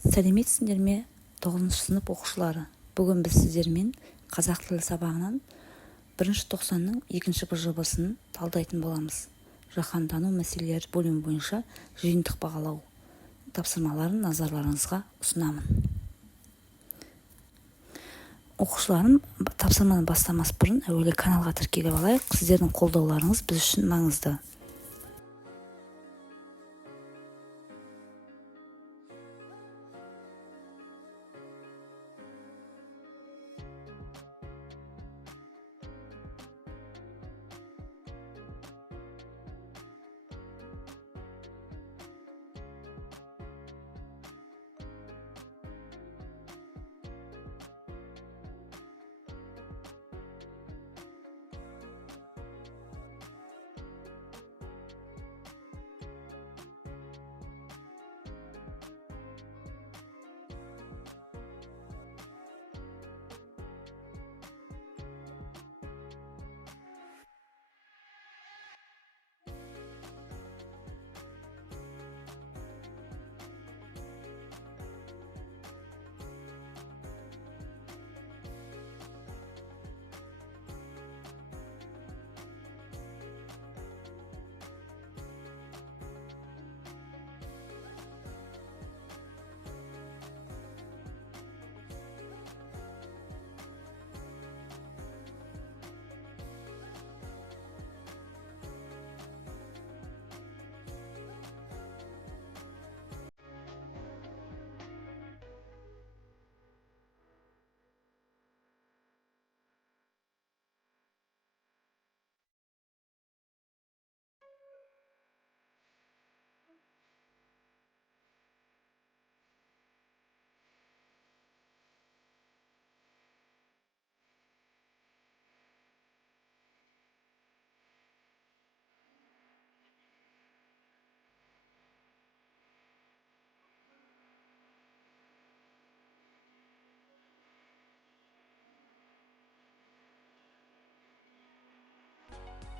Сәлеметсіңдер ме, 9 сынып оқушылары? Бүгін біз сіздермен қазақ тілі сабағынан 1-тоқсанның 2 бір жобасын талдайтын боламыз. Жаһандану мәселелері бөлімі бойынша жиынтық бағалау тапсырмаларын назарларыңызға ұсынамын. Оқушыларым, тапсырманы бастамас бұрын әуелі каналға тіркеліп алайық. Сіздердің қолдауларыңыз біз үшін маңызды.